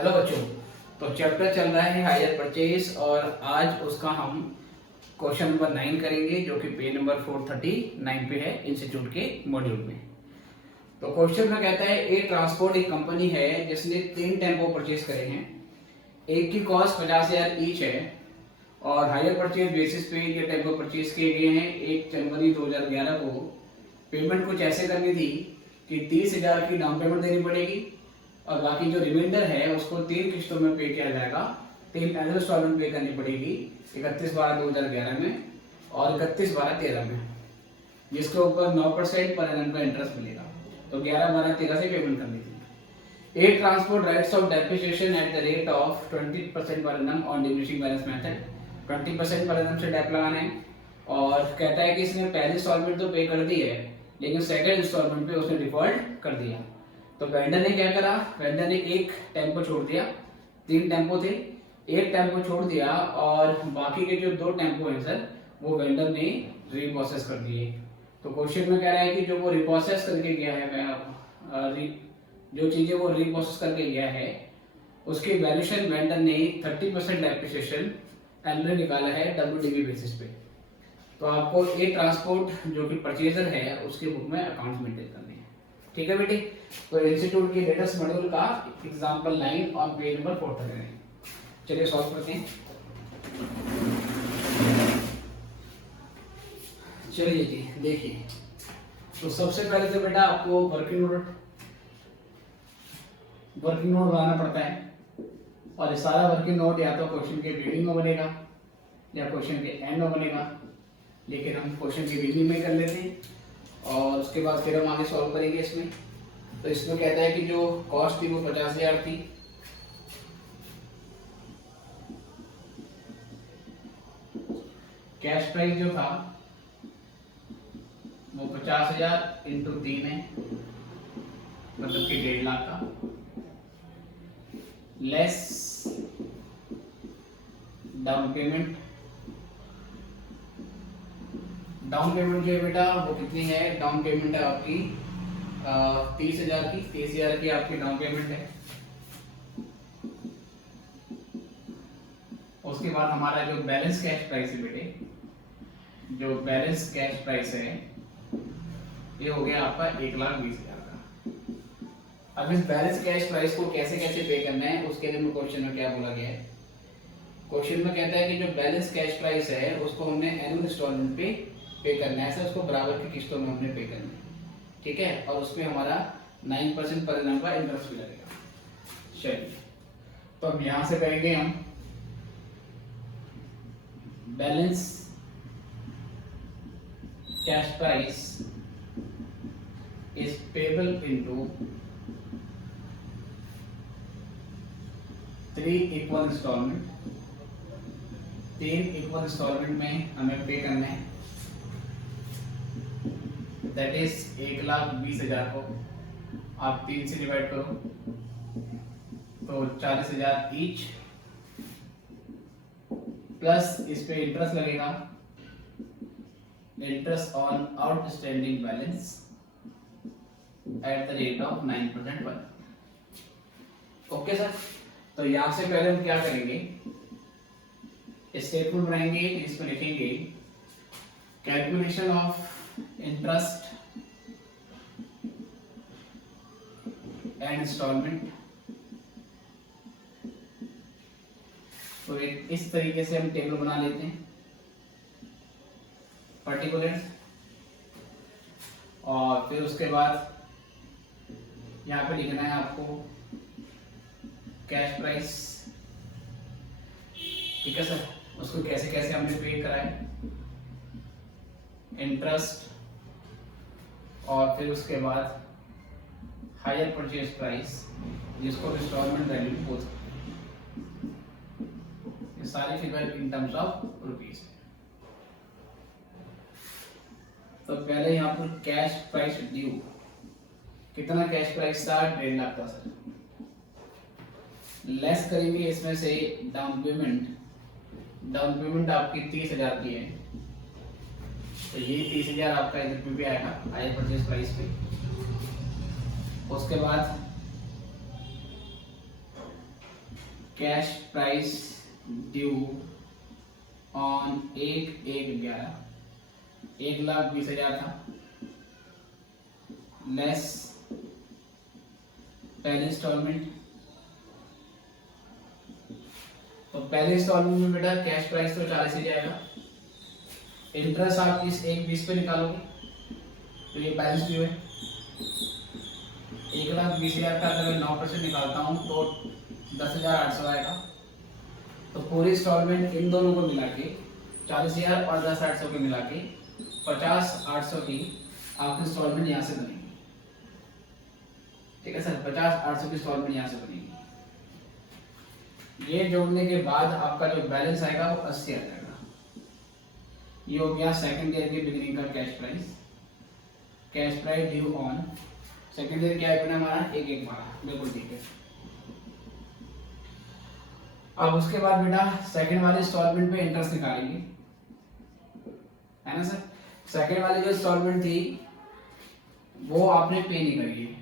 Hello बच्चों। तो chapter चल रहा है हायर परचेज और आज उसका हम क्वेश्चन नंबर 9 करेंगे जो कि पेज नंबर 439 पे है इंस्टीट्यूट के मॉड्यूल में। तो क्वेश्चन में कहता है ए ट्रांसपोर्ट एक कंपनी है जिसने 3 टेम्पो परचेज करे हैं। एक की कॉस्ट 50,000 ईच है और हायर परचेज बेसिस पे ये टेम्पो परचेज किए गए हैं 1 जनवरी 2011 को। पेमेंट कुछ ऐसे करनी थी कि 30,000 की डाउन पेमेंट देनी पड़ेगी और बाकी जो रिमाइंडर है उसको 3 किस्तों में पे किया जाएगा। 3 एनुअल इंस्टॉलमेंट पे करनी पड़ेगी 31/12/2011 में और 31/12/13 में, जिसके ऊपर 9% पर एनम का इंटरेस्ट मिलेगा। तो 11/12/13 से पेमेंट करनी थी। A transport writes off depreciation at the rate of 20% per annum on diminishing balance method. 20% per annum से डेप लगाना है और कहता है कि इसने पहली इंस्टॉलमेंट तो पे कर दी है लेकिन सेकंड इंस्टॉलमेंट पे उसने डिफॉल्ट कर दिया। तो वेंडर ने क्या करा, वेंडर ने एक टेम्पो छोड़ दिया। 3 टेम्पो थे, एक टेम्पो छोड़ दिया और बाकी के जो 2 टेम्पो हैं सर वो वेंडर ने रिप्रोसेस कर दिए। तो क्वेश्चन में कह रहा है कि जो वो रिप्रोसेस करके गया है, जो चीजें वो रिप्रोसेस करके गया है उसकी वैल्यूएशन वेंडर ने 30% डेप्रिसिएशन एनुअली निकाला है WDV बेसिस पे। तो आपको ए ट्रांसपोर्ट जो कि परचेजर है उसके बुक में अकाउंट मेंटेन करने हैं। ठीक है बेटी। तो इंस्टीट्यूट की लेटेस्ट मॉड्यूल का एग्जांपल 9 ऑन पेज नंबर 439। चलिए सॉल्व करते हैं। चलिए जी देखिए, तो सबसे पहले तो बेटा आपको वर्किंग नोट बनाना पड़ता है और ये सारा वर्किंग नोट या तो क्वेश्चन के बिगिनिंग में बनेगा या क्वेश्चन के एंड में बनेगा, लेकिन हम क्वेश्चन के बिगिनिंग में कर लेते हैं और उसके बाद फिर हम आगे सॉल्व करेंगे इसमें। तो इसमें कहता है कि जो कॉस्ट थी वो 50,000 थी। कैश प्राइस जो था वो 50,000 इंटू 3 है, मतलब कि 1.5 लाख का, less down payment. Down payment जो है बेटा वो कितनी है, डाउन पेमेंट है आपकी 30,000 की। 30,000 की आपकी डाउन पेमेंट है। उसके बाद हमारा जो बैलेंस कैश प्राइस है बेटे, जो बैलेंस कैश प्राइस है ये हो गया आपका 1,20,000 का। अब इस बैलेंस कैश प्राइस को कैसे कैसे पे करना है उसके लिए क्वेश्चन में क्या बोला गया है। क्वेश्चन में कहता है कि जो बैलेंस कैश प्राइस है उसको हमने एनुअल इंस्टॉलमेंट पे करना है, उसको बराबर की किस्तों में हमने पे करना है। ठीक है, और उसमें हमारा 9% पर एनम का इंटरेस्ट भी लगेगा। चलिए तो अब यहां से करेंगे हम balance cash price is payable into 3 equal instalment. 3 equal instalment में हमें पे करना है, दैट इज 1,20,000 को आप 3 से डिवाइड करो तो 40,000 ईच, प्लस इस पे इंटरेस्ट लगेगा, interest on outstanding balance eight the rate of 9% पर। Okay sir. तो यहां से पहले हम क्या करेंगे, स्टेटमेंट बनाएंगे जिसमें लिखेंगे calculation of interest and instalment. तो इस तरीके से हम टेबल बना लेते हैं पर्टिकुलर, और फिर उसके बाद यहाँ पे लिखना है आपको कैश प्राइस। ठीक है सर। उसको कैसे कैसे हमने पे करा है, इंटरेस्ट और फिर उसके बाद हायर परचेज प्राइस जिसको इंस्टॉलमेंट वैल्यू बोलते हैं। ये सारी figure in terms of rupees. तो पहले यहाँ पर कैश प्राइस ड्यू, कितना कैश प्राइस था, 1.5 लाख था सर। लेस करेंगे इसमें से डाउन पेमेंट। डाउन पेमेंट आपकी 30,000 की है, तो ये 30,000 आपका इधर पे भी आएगा हायर परचेज प्राइस पे। उसके बाद कैश प्राइस ड्यू ऑन 1/1/11 1,20,000 था, लेस पहली इंस्टॉलमेंट। तो पहले इंस्टॉलमेंट में बेटा कैश प्राइस तो 40 ही जाएगा, इंटरेस्ट आप इस 1/20 पे निकालोगे तो ये बैलेंस ड्यू है 1,20,000 का। अगर मैं 9% निकालता हूँ तो 10,800 आएगा। तो पूरी इंस्टॉलमेंट इन दोनों को मिला के 40,000 और 10,800 के मिला के 50,800 की आपकी इंस्टॉलमेंट यहाँ से बनेगी। ठीक है सर, 50,800 की इंस्टॉलमेंट यहाँ से बनेगी। ये जोड़ने के बाद आपका जो बैलेंस आएगा वो 80 आ जाएगा। ये हो गया सेकंड ईयर के बिगिनिंग का cash price. Cash price due on second year क्या है हमारा 1/1/12, बिल्कुल ठीक है। अब उसके बाद बेटा सेकंड वाले इंस्टॉलमेंट पे इंटरेस्ट निकालेंगे, है ना सर। सेकंड वाली जो इंस्टॉलमेंट थी वो आपने पे नहीं करी है।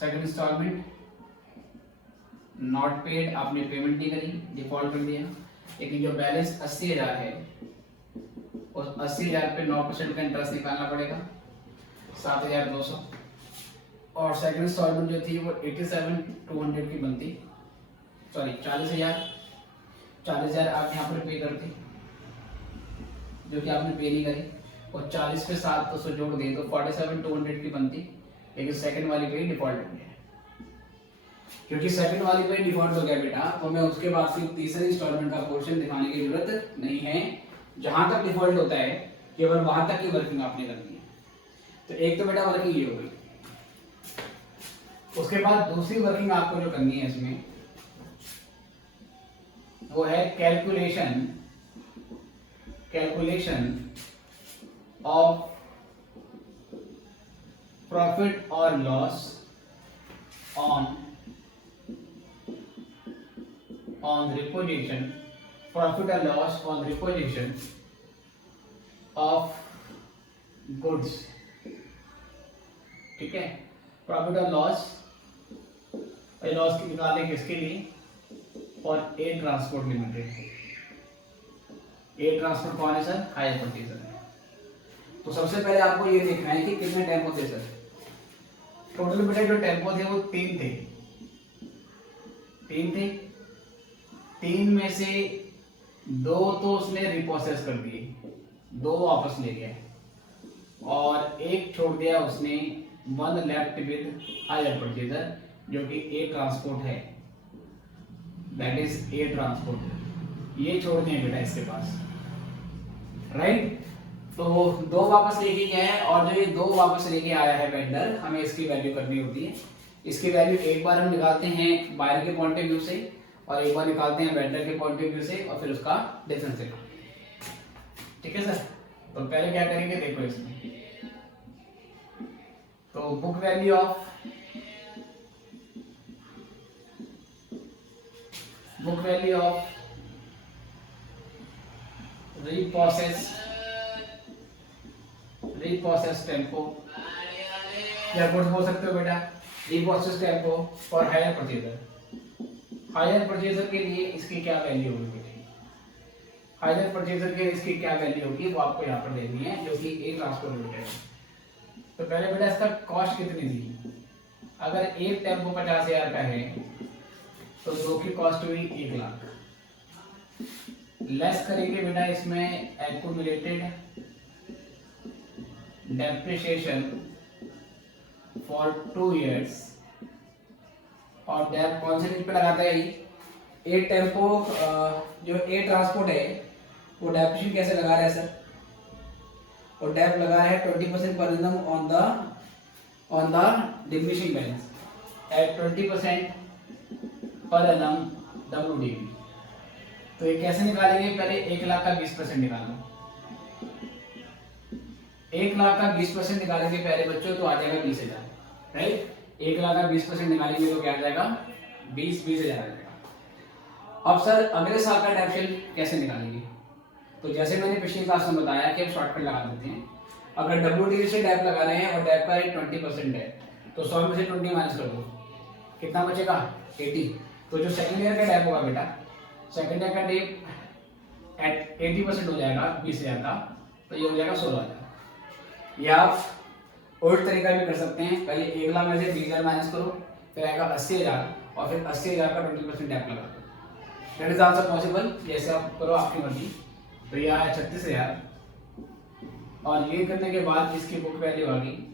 सेकंड इंस्टॉलमेंट नॉट पेड, आपने पेमेंट नहीं करी, डिफॉल्ट कर दिया। लेकिन जो बैलेंस 80,000 है उस 80,000 पे 9% का इंटरेस्ट निकालना पड़ेगा 7,200। और सेकंड इंस्टॉलमेंट जो थी वो 87,200 की बनती, सॉरी 40,000 आप यहाँ पर पे करते जो कि आपने पे नहीं करी, और 40 पे 700 जोड़ दें तो 47,200 की बनती। लेकिन सेकंड वाली पे डिफॉल्ट हो गया। क्योंकि सेकंड वाली पे डिफॉल्ट हो गया बेटा, तो मैं उसके बाद सिर्फ तीसरे इंस्टॉलमेंट का पोर्शन दिखाने की जरूरत नहीं है। जहां तक डिफॉल्ट होता है केवल वहां तक की वर्किंग आपने करनी है। तो एक तो बेटा वर्किंग ये हो गई। उसके बाद दूसरी वर्किंग आपको जो करनी है इसमें वो है कैलकुलेशन ऑफ प्रॉफिट और loss on reposition, profit or loss on reposition of goods। ठीक है, प्रॉफिट और लॉस निकालें किसके लिए, और ए ट्रांसपोर्ट लिमिटेड। ए ट्रांसपोर्ट कौन है सर, हायर परचेजर है। तो सबसे पहले आपको ये देखना है कि कितने टेम्पो थे सर। टोटल बेटा जो टेम्पो थे वो 3 थे। 3 में से 2 तो उसने रिप्रोसेस कर दिए, 2 वापस ले गया, और एक छोड़ दिया उसने 1 लेफ्ट विद हायर परचेजर जो कि ए ट्रांसपोर्ट है, दैट इज ए ट्रांसपोर्ट। ये छोड़ दिए बेटा इसके पास, राइट। तो 2 वापस लेके गया है, और जो ये 2 वापस लेके आया है वेंडर, हमें इसकी वैल्यू करनी होती है। इसकी वैल्यू एक बार हम निकालते हैं बायर के पॉइंट ऑफ व्यू से, और एक बार निकालते हैं वेंडर के पॉइंट ऑफ व्यू से, और फिर उसका डिफरेंस निकालते हैं। ठीक है सर। तो पहले क्या करेंगे देखो इसमें, तो book value of repossess tempo, या कुछ बोल सकते हो बेटा repossess tempo for hire purchaser. Hire purchaser के लिए इसकी क्या वैल्यू होगी, हायर परचेजर के इसकी क्या वैल्यू होगी वो आपको यहाँ पर देनी है, जो कि ए ट्रांसपोर्ट लिमिटेड है। तो पहले बेटा इसका कॉस्ट कितनी थी, अगर एक टेम्पो 50,000 का है तो 2 की कॉस्ट हुई 1 लाख। लेस करेंगे बेटा इसमें एक्यूमुलेटेड डेप्रिसिएशन फॉर 2 years, और डेप कौन से रेट पे लगाता है ये ए टेम्पो, जो ए ट्रांसपोर्ट है वो डेप्रिसिएशन कैसे लगा रहा है सर, और डेप लगा है 20% per annum on the diminishing balance at 20% per annum WDV। तो ये कैसे निकालेंगे, पहले 1 लाख का 20% निकालो। 1 लाख का 20% निकालेंगे पहले बच्चों तो आ जाएगा 20,000, राइट। 1 लाख का 20% निकालेंगे तो क्या आ जाएगा 20,000 आ जाएगा। अब सर अगले साल का डेप्रिसिएशन कैसे निकालेंगे, तो जैसे मैंने पिछली क्लास में बताया कि हम शॉर्टकट लगा देते हैं। अगर WDV से डेप लगा रहे हैं और डेप का रेट 20% है तो 100 में से 20 माइनस कर दो, कितना बचेगा 80। तो जो सेकंड ईयर का डेप होगा बेटा, सेकंड ईयर का डेप एट 80% हो जाएगा 20,000 का, तो ये हो जाएगा 16,000। या आप और तरीका भी कर सकते हैं, पहले 1 लाख में से 20,000 माइनस करो, फिर आएगा 80,000 और फिर 80,000 का 20% डेप लगा दो। दैट इज आल्सो पॉसिबल, जैसे आप करो आपकी मर्जी। तो ये आया 36,000 और ये करने के बाद इसकी बुक वैल्यू आ गई,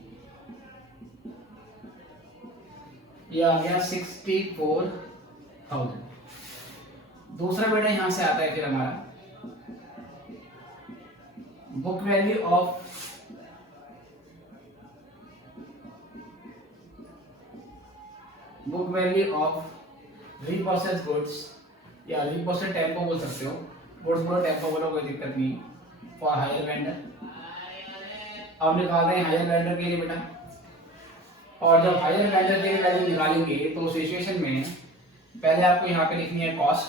ये आ गया 64,000। दूसरा बेटा यहां से आता है फिर हमारा बुक वैल्यू ऑफ रीप्रोसेस्ड गुड्स या रीप्रोसेस्ड टेम्पो बोल सकते हो, गुड्स बोलो टेम्पो बोलो, कोई दिक्कत नहीं, फॉर हायर वेंडर। अब निकाल रहे हैं हायर वेंडर के लिए बेटा, और जब हायर वेंडर के लिए वैल्यू निकालेंगे तो उस सिचुएशन में पहले आपको यहाँ पे लिखनी है कॉस्ट,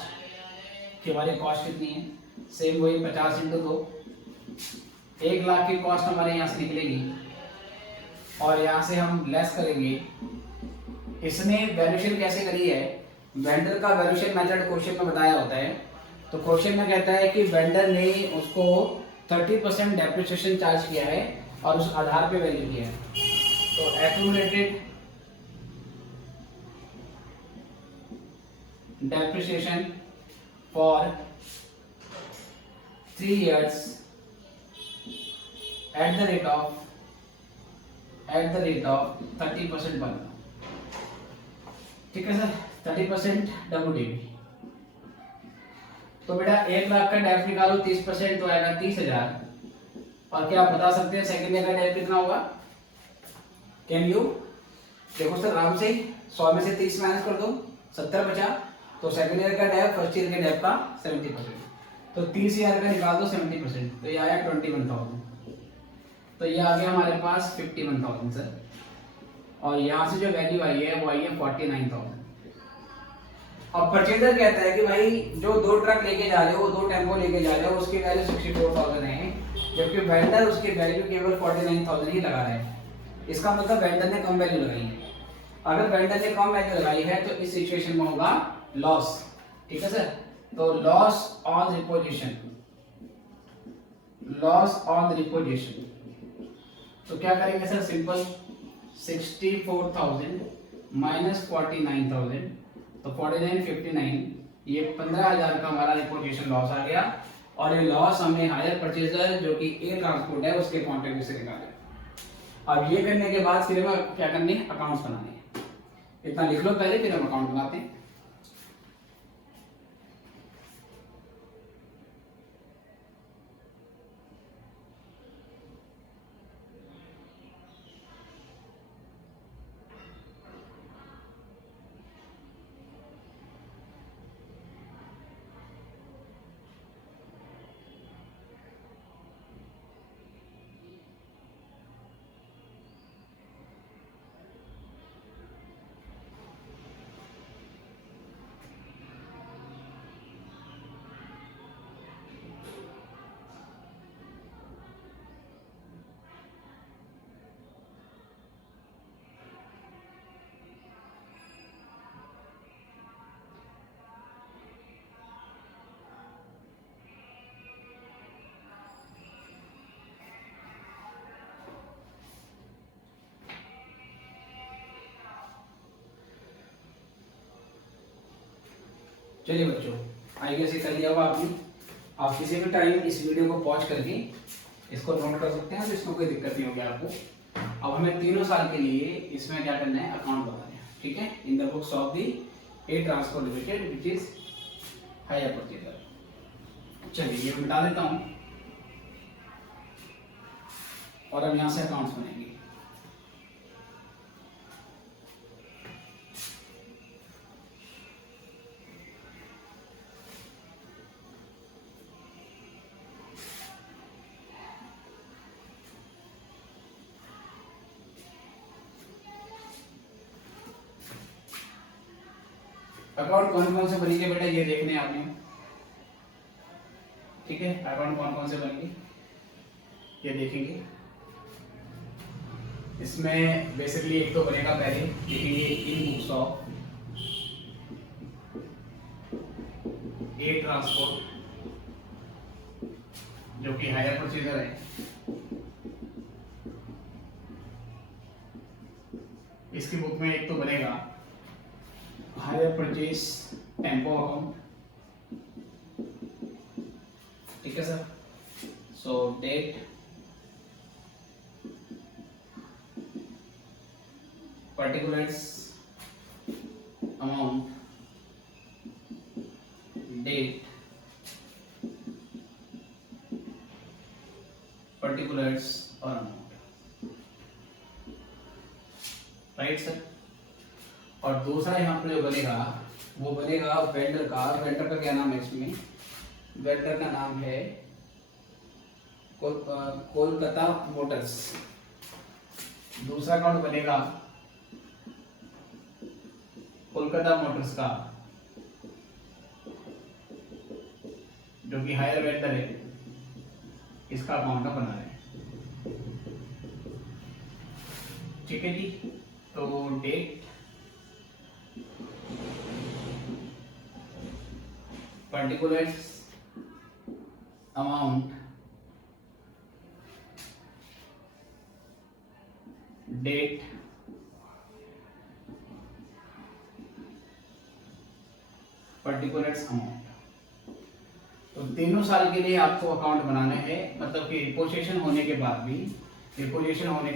कि हमारी कॉस्ट कितनी है, सेम वही 50 × 2, 1 लाख की कॉस्ट हमारे यहाँ से निकलेगी और यहाँ से हम लेस करेंगे। इसने वैल्यूएशन कैसे करी है, वेंडर का वैल्यूएशन मेथड क्वेश्चन में बताया होता है। तो क्वेश्चन में कहता है कि वेंडर ने उसको 30% डेप्रिसिएशन चार्ज किया है और उस आधार पे वैल्यू किया है। तो accumulated depreciation for 3 years at the rate of 30% पर, ठीक है सर, 30% WDV। तो बेटा 1 लाख का डेप निकालो 30% तो आएगा 30,000। और क्या आप बता सकते हैं सेकंड ईयर का डेप कितना होगा? Can you? देखो सर आराम से 100 में से 30 माइनस कर दो, 70 बचा। तो सेकंड ईयर का डेप फर्स्ट ईयर के डेप का 70%, तो 30,000 का निकाल दो 70%, तो ये आया 21,000। तो ये आ गया हमारे पास 51,000 सर। और यहाँ से जो वैल्यू आई है वो आई है 49,000। अब परचेजर कहता है कि भाई जो 2 ट्रक लेके जा रहे हो, 2 टेम्पो लेके जा रहे हो, उसकी वैल्यू 64,000 है, जबकि वेंडर उसकी वैल्यू केवल 49,000 ही लगा रहा है। इसका मतलब वेंडर ने कम वैल्यू लगाई है। अगर वेंडर ने कम वैल्यू लगाई है तो इस सिचुएशन में होगा लॉस, ठीक है सर। तो लॉस ऑन रिपोजिशन, तो क्या करेंगे सर, सिंपल 64,000 माइनस 49,000, तो 49 59, ये 15,000 का हमारा रिपोर्टेशन लॉस आ गया। और ये लॉस हमने हायर परचेजर जो कि ए ट्रांसपोर्ट है उसके पॉइंट ऑफ व्यू से निकाला। अब ये करने के बाद फिर हमें क्या करने हैं, अकाउंट्स बनाने हैं। इतना लिख लो पहले, फिर हम अकाउंट बनाते हैं। चलिए बच्चों, आई गेस ये कर लिया होगा आपने। आप किसी भी टाइम इस वीडियो को पॉज करके इसको नोट कर सकते हैं, तो इसको कोई दिक्कत नहीं होगी आपको। अब हमें 3 साल के लिए इसमें क्या करना है, अकाउंट बनाना है, ठीक है, in the books of the A Transport Limited which is hire purchaser. चलिए ये मिटा देता हूं और अब यहां से अकाउंट्स बनाएंगे। अकाउंट कौन कौन से बनेंगे बेटा, ये देखने हैं आपने, ठीक है। अकाउंट कौन कौन से बनेंगे ये देखेंगे। इसमें बेसिकली एक तो बनेगा, पहले देखेंगे इन बुक्स ऑफ ट्रांसपोर्ट जो कि हायर प्रोसीजर है, इसकी बुक में एक तो बनेगा हायर परचेज टेम्पो अकाउंट, ठीक है sir. So date, particulars, amount, date, particulars और अमाउंट, राइट सर। और दूसरा यहाँ पर जो बनेगा वो बनेगा वेंडर का। वेंडर का क्या नाम है इसमें? वेंडर का नाम है कोलकाता मोटर्स। दूसरा अकाउंट बनेगा कोलकाता मोटर्स का, जो कि हायर वेंडर है, इसका अकाउंट का बना है, ठीक है जी। तो date, particulars, amount, date, particulars, amount. तो तीनों साल के लिए आपको अकाउंट बनाने हैं, मतलब कि रिपोजिशन होने के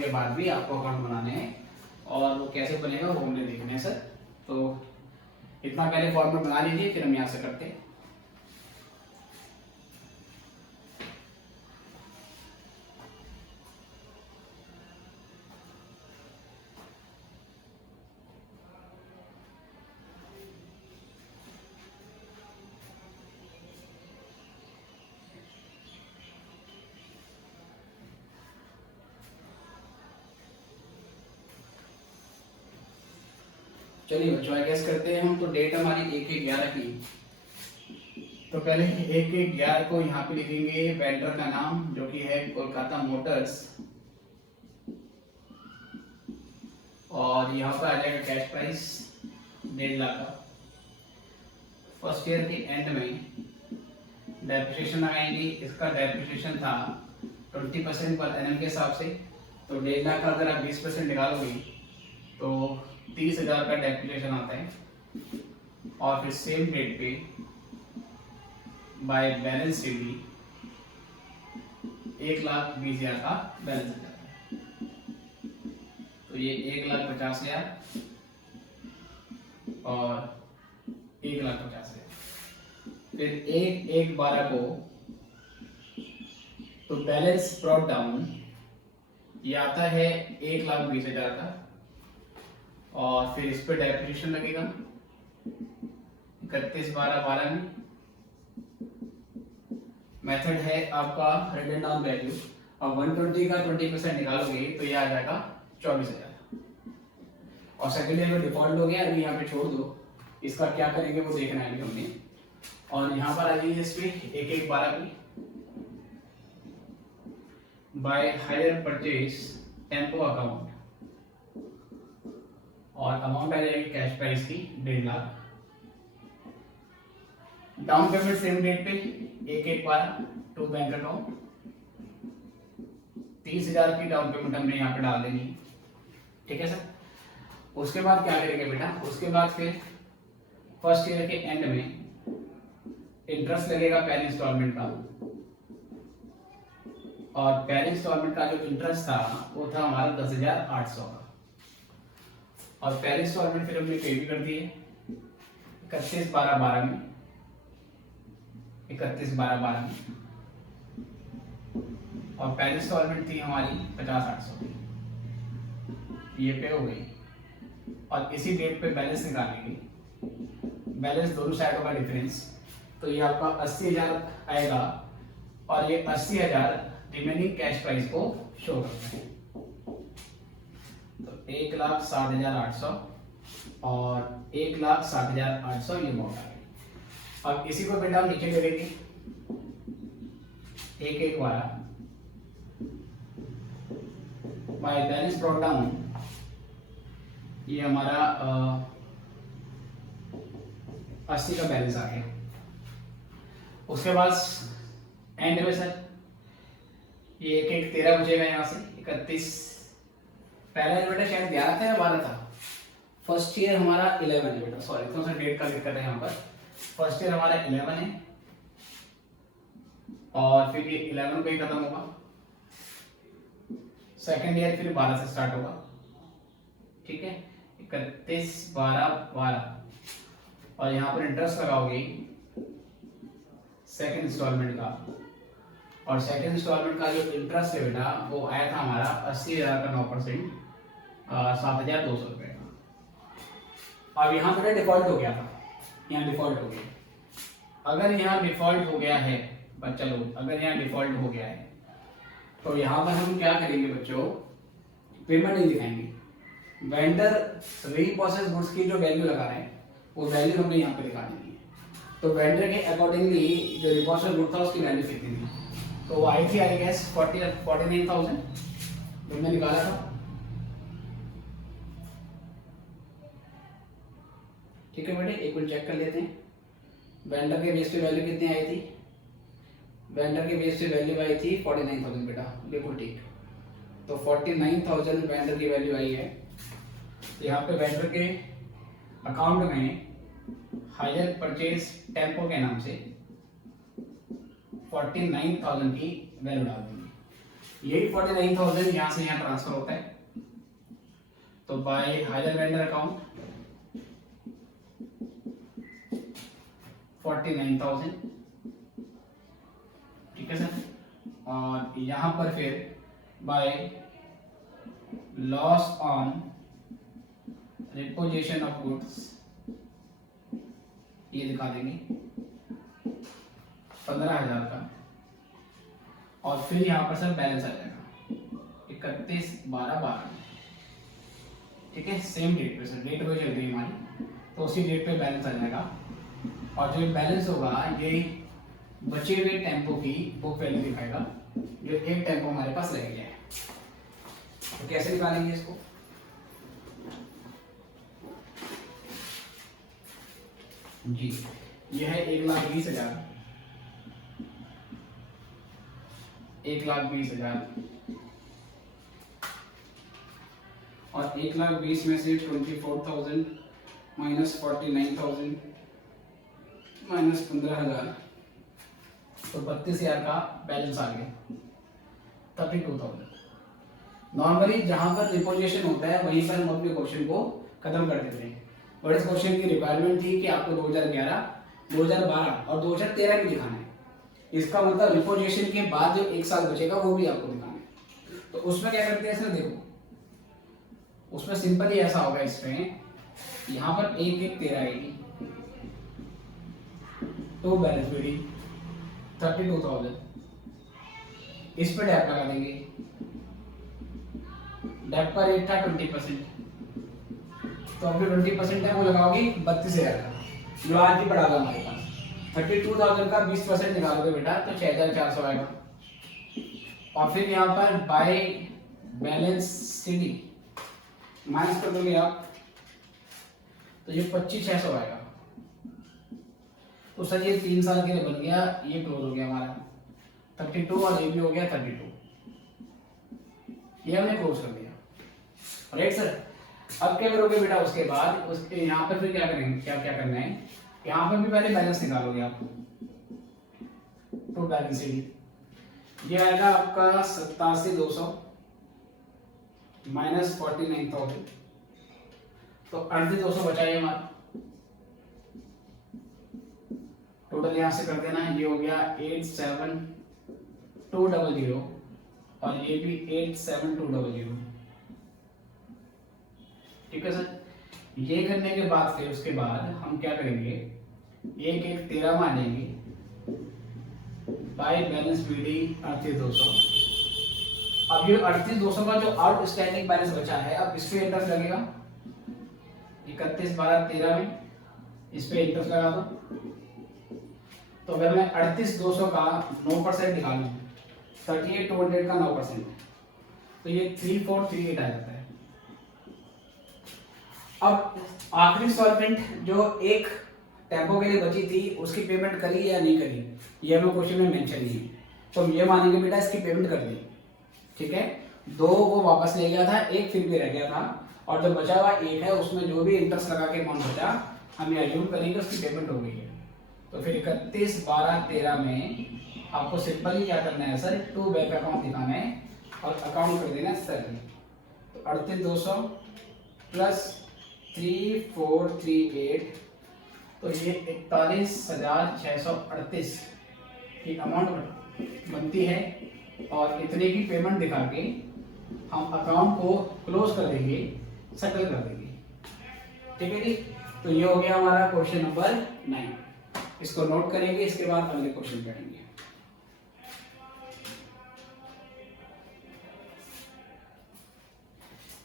बाद भी आपको अकाउंट बनाने हैं। और वो कैसे बनेगा वो हमने देखना है सर। तो इतना पहले फॉर्मेट बना लीजिए, फिर हम यहाँ से करते हैं। चलिए बच्चों गेस करते हैं हम। तो डेट हमारी 1/1/11 की, तो पहले 1/1/11 को यहाँ पे लिखेंगे वेंडर का नाम जो कि है कोलकाता मोटर्स, और यहाँ पर आ जाएगा कैश प्राइस 1.5 लाख का। फर्स्ट ईयर के एंड में डेप्रिसिएशन लगाएंगे। इसका डेप्रिसिएशन था 20% पर एनएम के हिसाब से। तो 1.5 लाख का अगर आप 20% निकालोगे तो 30,000 का डेप्रिसिएशन आता है। और फिर सेम डेट पे बाय बैलेंस शीट भी 1,20,000 का बैलेंस आ जाता है। तो ये 1,50,000 और 1,50,000। फिर 1/1/12 को तो बैलेंस ब्रॉट डाउन ये आता है 1,20,000 का, और फिर इस पे डेप्रिसिएशन लगेगा 31/12/12 में। मेथड है आपका रिटन डाउन वैल्यू, और 120 का 20% निकालोगे तो ये आ जाएगा 24,000। और सेकेंड ईयर में डिफॉल्ट हो गया, अभी यहाँ पे छोड़ दो, इसका क्या करेंगे वो देखना है अभी हमने। और यहाँ पर आ जाइए इस पे 1/1/12 की by hire purchase tempo account, और अमाउंट आ जाएगी कैश प्राइस की 1.5 lakh. Down payment same date पे 1/1/12 टू बैंक अकाउंट। 30,000 की डाउन पेमेंट हमने यहाँ पे डाल देनी, ठीक है सर। उसके बाद क्या करेंगे बेटा? उसके बाद फिर फर्स्ट ईयर के एंड में इंटरेस्ट लगेगा पहले इंस्टॉलमेंट का, और पहले इंस्टॉलमेंट का जो इंटरेस्ट था वो था हमारा 10,800 का। और पहले इंस्टॉलमेंट फिर हमने पे भी कर दिए 31/12/12 में, 31/12/12 में। और पहली इंस्टॉलमेंट थी हमारी 50,800 की, ये पे हो गई। और इसी डेट पे बैलेंस निकालेंगे, बैलेंस दोनों साइडों का डिफरेंस। तो ये आपका 80,000 आएगा, और ये 80,000 रिमेनिंग कैश प्राइस को शो करता है। तो 1,60,800 और 1,60,800 ये अमाउंट आ गई। अब इसी को बेटा हम नीचे ले लेंगे 1/1/12 बाय बैलेंस ब्रॉट डाउन। ये हमारा 80 का बैलेंस आ गया। उसके बाद एंड में सर ये 1 1 13 बचेगा यहाँ से 31। पहला ईयर बेटा शायद 11 था या 12 था। फर्स्ट ईयर हमारा 11 है बेटा, सॉरी थोड़ा सा डेट का दिक्कत है यहाँ पर। फर्स्ट ईयर हमारा 11 है और फिर ये 11 पे ही खत्म होगा। सेकेंड ईयर फिर 12 से स्टार्ट होगा, ठीक है। 31 12 12 और यहाँ पर इंटरेस्ट लगाओगे सेकेंड इंस्टॉलमेंट का, और सेकेंड इंस्टॉलमेंट का जो इंटरेस्ट है बेटा वो आया था हमारा 80,000 का 9%, 7,200 रुपये का। अब यहाँ पर डिफॉल्ट हो गया था, यहाँ डिफॉल्ट हो गया। अगर यहाँ डिफॉल्ट हो गया है बच्चा लोग, अगर यहाँ डिफॉल्ट हो गया है तो यहाँ पर हम क्या करेंगे बच्चों, पेमेंट नहीं दिखाएंगे। वेंडर रीप्रोसेस गुड्स की जो वैल्यू लगा रहे हैं वो वैल्यू हमने यहाँ पे दिखा देनी है। तो वेंडर के अकॉर्डिंगली जो रीप्रोसेस गुड था उसकी वैल्यू कितनी थी, तो वो आई थी आई गेस 49,000 जो मैंने निकाला था, ठीक है बेटे। एक मिनट चेक कर लेते हैं वेंडर के बेस पे वैल्यू कितनी आई थी। वेंडर के बेस पे वैल्यू आई थी 49,000 बेटा, बिल्कुल ठीक। तो 49,000 वेंडर की वैल्यू आई है। तो यहाँ पे वेंडर के अकाउंट में हायर परचेज टेम्पो के नाम से 49,000 की वैल्यू डाल देंगे। यही 49,000 यहाँ से यहाँ ट्रांसफर होता है। तो बाय हायर वेंडर अकाउंट 49,000, ठीक है सर। और यहाँ पर फिर by loss on reposition of goods ये दिखा देंगे 15,000 का, और फिर यहाँ पर सर बैलेंस आ जाएगा 31 12 12, ठीक है। सेम डेट पे सर, डेट पे चल रही है हमारी, तो उसी डेट पे बैलेंस आ जाएगा। और जो बैलेंस होगा ये बचे हुए टेम्पो की बुक वैल्यू दिखाएगा, जो एक टेम्पो हमारे पास रह गया है। तो कैसे निकालेंगे इसको, जी यह है 1,20,000, 1,20,000 और 1,20,000 में से 24,000 माइनस 49,000 माइनस 15,000, तो 32,000 का बैलेंस आ गया 32,000। नॉर्मली जहां पर रिपोजिशन होता है वहीं पर हम अपने क्वेश्चन को खत्म कर देते हैं। और इस क्वेश्चन की रिक्वायरमेंट थी कि आपको 2011, 2012 और 2013 भी दिखाना है। इसका मतलब रिपोजिशन के बाद जो एक साल बचेगा वो भी आपको दिखाना है। तो उसमें क्या करते हैं सर, देखो उसमें सिंपली ऐसा होगा, इसमें यहाँ पर 1 1 13 आएगी, तो बैलेंस बेटी 32,000, इस पर डैप लगा देंगे। डैप का रेट था 20%, तो अभी 20% है वो लगाओगे 32,000 का, जो आज ही पड़ा हुआ हमारे पास। 32,000 का 20% निकालोगे बेटा तो 6,400 आएगा। और फिर यहाँ पर बाय बैलेंस सीडी माइनस कर दोगे आप, तो ये 25,600 आएगा। तो सर ये 3 साल के लिए बन गया, ये क्लोज हो गया हमारा 32 और ये भी हो गया 32, ये हमने क्लोज कर दिया, राइट सर। अब क्या करोगे बेटा, उसके बाद उसके यहाँ पर फिर क्या करेंगे, क्या क्या करना है, यहाँ पर भी पहले बैलेंस निकालोगे आप, तो बैलेंस ये आएगा आपका 87,200 माइनस 49,000, तो 38,200 बचा है हमारा। टोटल यहां से कर देना है, ये हो गया 87,200 और ये भी 87,200, ठीक है सर। ये करने के बाद फिर उसके बाद हम क्या करेंगे, 1 1 13 में आ जाएंगे बाय बैलेंस बीडी 38,200। अब ये 38,200 का जो आउटस्टैंडिंग बैलेंस बचा है, अब इस पे इंटरेस्ट लगेगा 31 12 13 में, इस पे इंटरेस्ट लगा दो। तो अगर मैं 38,200 का 9% निकालूं, 38,200 का 9%, तो ये 3438 आ जाता है। अब आखिरी इंस्टॉलमेंट जो एक टेम्पो के लिए बची थी उसकी पेमेंट करी या नहीं करी, ये हमें क्वेश्चन में मेंशन नहीं है, तो हम ये मानेंगे बेटा इसकी पेमेंट कर दी। ठीक है, 2 वो वापस ले गया था, 1 फिर भी रह गया था, और जो बचा हुआ 1 है उसमें जो भी इंटरेस्ट लगा के अमाउंट बचा हम ये अज्यूम करेंगे उसकी पेमेंट हो गई है। तो फिर 31, 12, 13 में आपको सिंपली क्या करना है सर, 2 बैंक अकाउंट दिखाना है और अकाउंट कर देना है सर। तो 38,200 प्लस 3438, तो ये 41,638 की अमाउंट बनती है, और इतने की पेमेंट दिखा के हम अकाउंट को क्लोज कर देंगे, सेटल कर देंगे। ठीक है जी, तो ये हो गया हमारा क्वेश्चन नंबर 9। इसको नोट करेंगे, इसके बाद अगले क्वेश्चन पढ़ेंगे।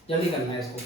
जल्दी करना है इसको।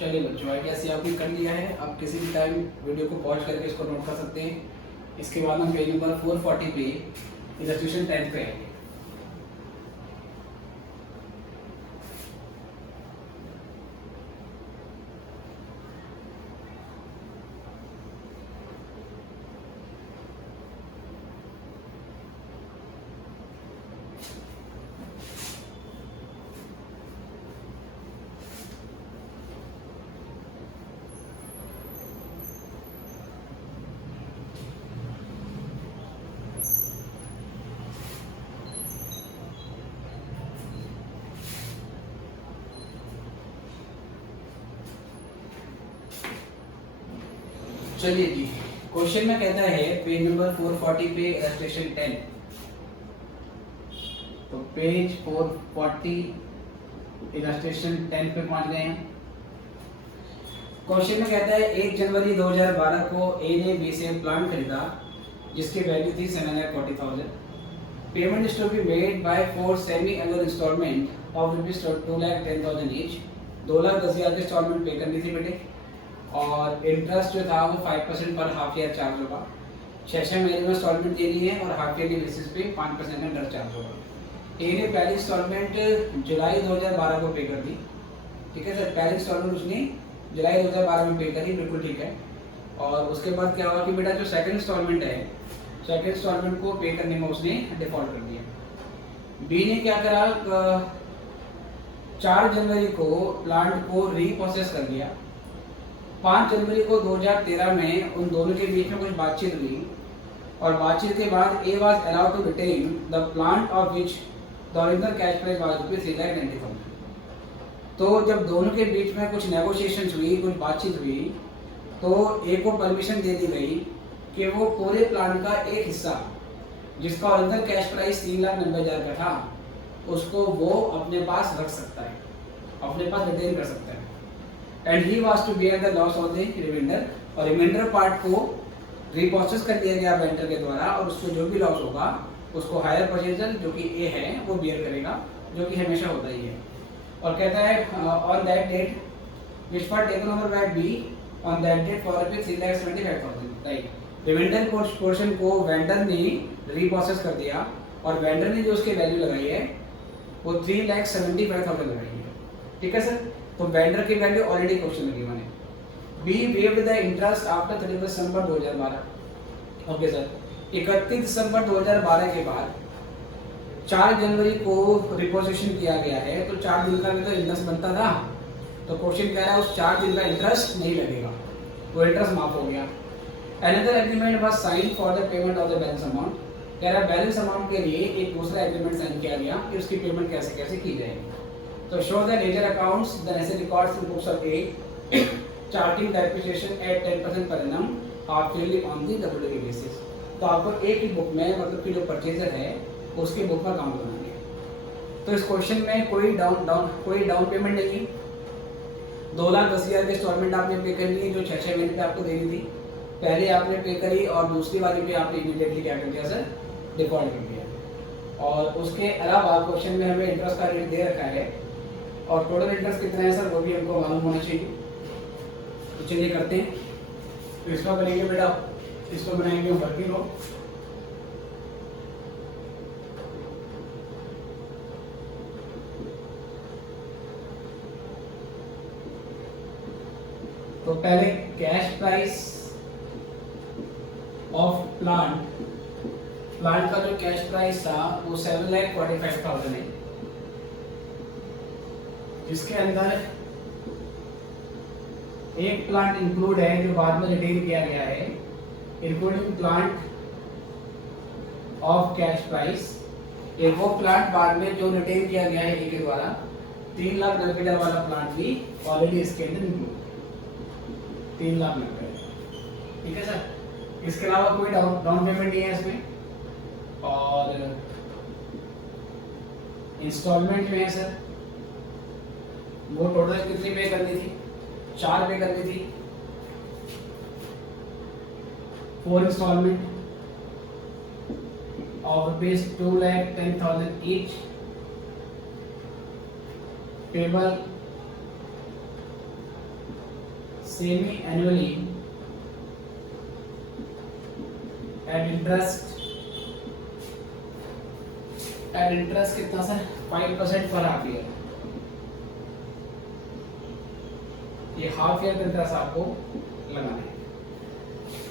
चलिए बच्चों, आई गेस आपने कर लिया है। आप किसी भी टाइम वीडियो को पॉज करके इसको नोट कर सकते हैं। इसके बाद हम पेज नंबर 440 पे इलस्ट्रेशन 10 पे आएंगे। चलिए जी, क्वेश्चन में कहता है पेज नंबर 440 पे इलस्ट्रेशन 10। तो पेज 440 इलस्ट्रेशन 10 पे पहुंच गए हैं। क्वेश्चन में कहता है 1 जनवरी 2012 को ए ने बी से प्लांट खरीदा जिसकी वैल्यू थी 740,000। Payment is to be made by 4 semi annual instalment of ₹2,10,000 each. 2,10,000 की इंस्टॉलमेंट पे करनी थी बेटे, और इंटरेस्ट जो था वो 5% पर हाफ ईयर चार्ज होगा। 6 महीने में इंस्टॉलमेंट देनी है और हाफ ईयरली बेसिस पे 5% का इंटरेस्ट चार्ज होगा। ए ने पहली इंस्टॉलमेंट जुलाई 2012 को पे कर दी। ठीक है सर, पहली इंस्टॉलमेंट उसने जुलाई 2012 में पे करी, बिल्कुल ठीक है। और उसके बाद क्या हुआ कि बेटा जो सेकंड इंस्टॉलमेंट है, सेकंड इंस्टॉलमेंट को पे करने में उसने डिफॉल्ट कर दिया। बी ने क्या करा, 4 जनवरी को प्लांट को रीप्रोसेस कर दिया। 5 जनवरी को 2013 में उन दोनों के बीच में कुछ बातचीत हुई, और बातचीत के बाद A was allowed to retain the plant of which the original cash price was ₹3,90,000। तो जब दोनों के बीच में कुछ नेगोशिएशंस हुई, कुछ बातचीत हुई, तो ए को परमिशन दे दी गई कि वो पूरे प्लांट का एक हिस्सा जिसका ओरिजिनल कैश प्राइस 3,90,000 का था उसको वो अपने पास रख सकता है, अपने पास रिटेन कर सकता है। And he was to bear the loss of the remainder, और रिमाइंडर पार्ट को रीप्रोसेस कर दिया गया वेंडर के द्वारा, और उसको जो भी लॉस होगा उसको हायर परचेजर जो कि ए है वो बेयर करेगा, जो कि हमेशा होता ही है। और कहता है on that date which for taken over by B on that date for ₹3,75,000, right. Remainder portion को वेंडर ने रीप्रोसेस कर दिया और वेंडर ने जो उसकी वैल्यू लगाई है वो 3,75,000 लगाई है। ठीक है सर, तो वेंडर की वैल्यू ऑलरेडी क्वेश्चन में गिवन है। B waived the interest after 31 December 2012। Okay sir, 31 दिसंबर 2012 के बाद 4 जनवरी को रिपोजिशन किया गया है, तो 4 दिन का भी तो इंटरेस्ट बनता था। तो क्वेश्चन कह रहा है उस 4 दिन का इंटरेस्ट नहीं लगेगा, वो इंटरेस्ट माफ हो गया। Another agreement was signed for the payment of the balance amount। कह रहा है बैलेंस अमाउंट के लिए एक दूसरा एग्रीमेंट साइन किया गया कि उसकी पेमेंट कैसे कैसे की जाएगी। तो show the ledger accounts the necessary records in books of A charting depreciation eight 10% per annum half-yearly on the WD basis. तो आपको एक ही बुक में मतलब कि जो परचेजर है उसके बुक का अकाउंट बनाना है। तो इस क्वेश्चन में कोई डाउन पेमेंट नहीं है। 2,10,000 की इंस्टॉलमेंट आपने पे कर ली जो 6 महीने पे आपको देनी थी, पहले आपने पे करी और दूसरी वाली पे आपने इमीडिएटली क्या कर दिया सर, डिफॉल्ट कर दिया। और उसके अलावा क्वेश्चन में हमें इंटरेस्ट का रेट दे रखा है और टोटल इंटरेस्ट कितना है सर वो भी हमको मालूम होना चाहिए। तो चलिए करते हैं। तो इसका करेंगे बेटा, इसको बनाएंगे वर्किंग लो। तो पहले कैश प्राइस ऑफ प्लांट का जो कैश प्राइस था वो 7,45,000 है, जिसके अंदर एक प्लांट इंक्लूड है जो बाद में रिटेन किया गया है, including plant of cash price. एक वो प्लांट बाद में जो रिटेन किया गया है ए के द्वारा 3,90,000 वाला प्लांट भी ऑलरेडी इसके अंदर इंक्लूड 3,90,000। ठीक है सर, इसके अलावा कोई डाउन पेमेंट नहीं है इसमें। और इंस्टॉलमेंट में है सर, वो टोटल कितनी पे करनी थी, 4 पे करनी थी, 4 instalment of ₹2,10,000 each, payable semi annually at interest कितना सर, 5% पर हाफ ईयर। ये हाफ ईयर का इंटरेस्ट आपको लगाना है।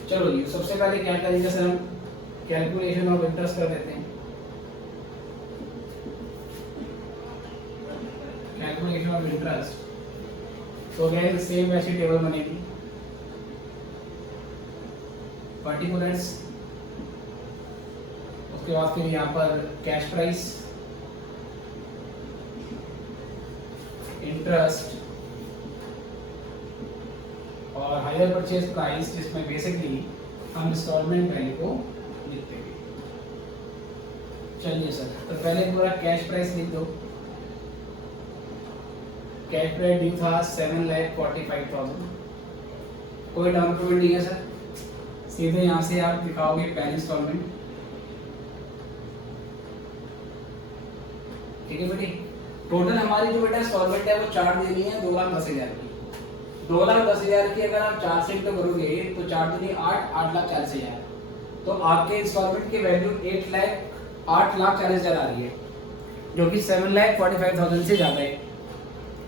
चलो जी, सबसे पहले क्या करेंगे सर, हम कैलकुलेशन ऑफ इंटरेस्ट कर देते हैं। कैलकुलेशन ऑफ इंटरेस्ट तो अगेन सेम वैसी टेबल बनेगी, पर्टिकुलर्स, उसके बाद फिर यहाँ पर कैश प्राइस, इंटरेस्ट और हायर परचेज प्राइस, जिसमें बेसिकली हम इंस्टॉलमेंट वैल्यू को लिखते हैं। चलिए सर, तो पहले पूरा कैश प्राइस लिख दो। कैश प्राइस ड्यू था 7,45,000, कोई डाउन पेमेंट नहीं है सर, सीधे यहाँ से आप दिखाओगे पहली इंस्टॉलमेंट। ठीक है बेटी, टोटल हमारी जो बेटा इंस्टॉलमेंट है वो 4 देनी है 2,10,000 की। 2,10,000 की अगर आप 4 से इंटू करोगे तो 4 दूनी 8, 8,40,000। तो आपके इंस्टॉलमेंट की वैल्यू 8,40,000 आ रही है, जो कि 7,45,000 से ज़्यादा है।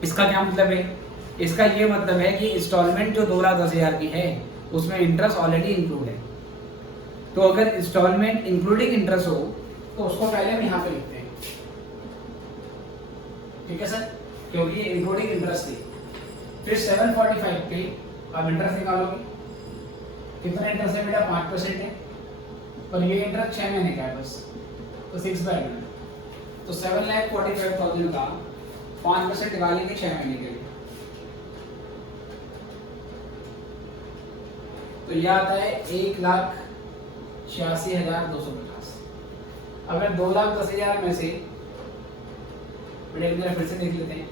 इसका क्या मतलब है, इसका ये मतलब है कि इंस्टॉलमेंट जो 2,10,000 की है उसमें इंटरेस्ट ऑलरेडी इंक्लूड है। तो अगर इंस्टॉलमेंट इंक्लूडिंग इंटरेस्ट हो तो उसको पहले हम यहाँ पे लिखते हैं। ठीक है सर, क्योंकि ये इंक्लूडिंग इंटरेस्ट थी। फिर 745 पे आप इंटरेस्ट निकालोगे, कितना इंटरेस्ट है बेटा, 5% है, और ये इंटरेस्ट 6 महीने का है बस, तो 6/100। तो 7,45,000 का 5% निकालेंगे 6 महीने के लिए, तो यह आता है 1,86,250। अगर 2,10,000 में से फिर से देख लेते हैं,